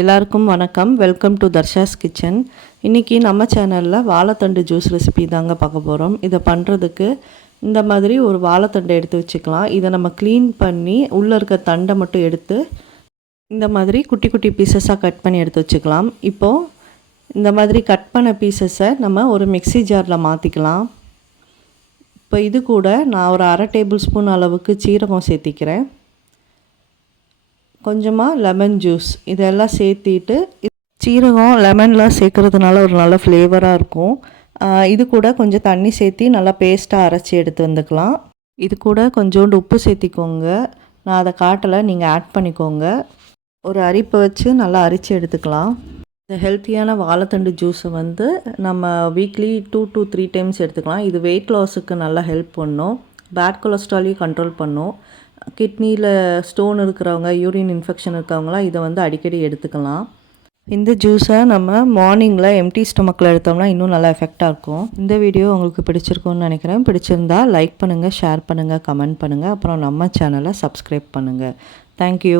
எல்லாருக்கும் வணக்கம். Welcome to Tharsha's kitchen இன்றைக்கி நம்ம சேனலில் வாழைத்தண்டு ஜூஸ் ரெசிபி தாங்க பார்க்க போகிறோம் இதை பண்ணுறதுக்கு இந்த மாதிரி ஒரு வாழைத்தண்டை எடுத்து வச்சுக்கலாம். இதை நம்ம க்ளீன் பண்ணி உள்ளே இருக்க தண்டை மட்டும் எடுத்து இந்த மாதிரி குட்டி குட்டி பீசஸாக கட் பண்ணி எடுத்து வச்சுக்கலாம். இப்போது இந்த மாதிரி கட் பண்ண பீசஸை நம்ம ஒரு மிக்ஸி ஜாரில் மாற்றிக்கலாம் இப்போ இது கூட நான் ஒரு அரை டேபிள் ஸ்பூன் அளவுக்கு சீரகம் சேர்த்திக்கிறேன். கொஞ்சமாக லெமன் ஜூஸ் இதெல்லாம் சேர்த்திட்டு சீரகம் லெமன்லாம் சேர்க்குறதுனால ஒரு நல்ல ஃப்ளேவராக இருக்கும். இது கூட கொஞ்சம் தண்ணி சேர்த்தி நல்லா பேஸ்ட்டாக அரைச்சி எடுத்து வந்துக்கலாம். இது கூட கொஞ்சோண்டு உப்பு சேர்த்திக்கோங்க. நான் அதை காட்டலை நீங்கள் ஆட் பண்ணிக்கோங்க. ஒரு அரிப்பை வச்சு நல்லா அரித்து எடுத்துக்கலாம். இந்த ஹெல்த்தியான வாழைத்தண்டு ஜூஸை வந்து நம்ம weekly two two three times எடுத்துக்கலாம். இது வெயிட் லாஸுக்கு நல்லா ஹெல்ப் பண்ணும். பேட் கொலஸ்ட்ராலையும் கண்ட்ரோல் பண்ணும். கிட்னியில் ஸ்டோன் இருக்கிறவங்க யூரின் இன்ஃபெக்ஷன் இருக்கவங்களாம் இதை வந்து அடிக்கடி எடுத்துக்கலாம். இந்த ஜூஸை நம்ம மார்னிங்கில் எம்டி ஸ்டொமக்கில் எடுத்தோம்னா இன்னும் நல்லா எஃபெக்டாக இருக்கும். இந்த வீடியோ உங்களுக்கு பிடிச்சிருக்கும்னு நினைக்கிறேன். பிடிச்சிருந்தா லைக் பண்ணுங்கள் ஷேர் பண்ணுங்கள் கமெண்ட் பண்ணுங்கள் அப்புறம் நம்ம சேனலை சப்ஸ்கிரைப் பண்ணுங்கள் தேங்க்யூ